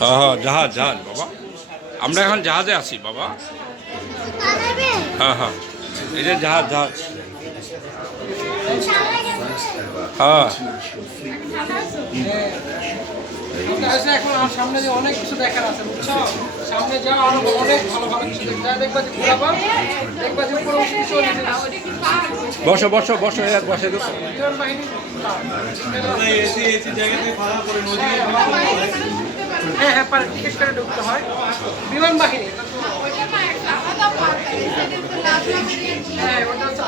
হ্যাঁ জাহাজ জাহাজ বাবা, আমরা এখন জাহাজে আছি বাবা। হ্যাঁ হ্যাঁ, এই যে জাহাজ জাহাজ। হ্যাঁ এখন আর সামনে যে অনেক কিছু দেখার আছে বুঝছো, সামনে যাও আরো অনেক ভালো ভালো কিছু দেখবা, দেখবা যে ঘোরাবা, দেখবা যে উপরে উঠে চলে যাবে। বসো বসো বসো, এক বসে তো। বিমান বাহিনী হ্যাঁ হ্যাঁ পারে, টিকিট করে ঢুকতে হয় বিমান বাহিনী। হ্যাঁ ওটা হচ্ছে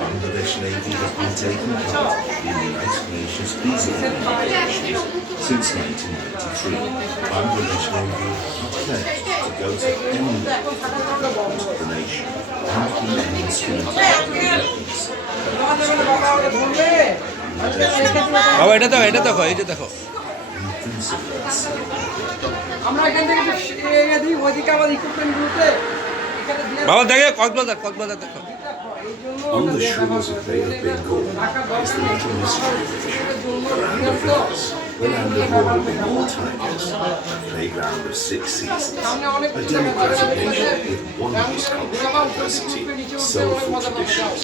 Bangladesh Navy has been taking part in the United Nations Peace Organization. Since 1993, Bangladesh Navy has pledged to go to any level of the nation and condemn discrimination. বাবা এটা দেখো, এটা দেখো, এই যে দেখো। আমরা এখান থেকে এরিয়া দিই ওইদিকে আমাদের ইকুইপমেন্টগুলোতে এখানে দিয়ে বাবা দেখে কক্সবাজার, কক্সবাজার দেখো। On the shores of Bay of Bengal is the little mystery land of rivers, the land of rolling water tigers, a playground of 6 seasons, a democratic nation with wondrous cultural diversity, soulful traditions,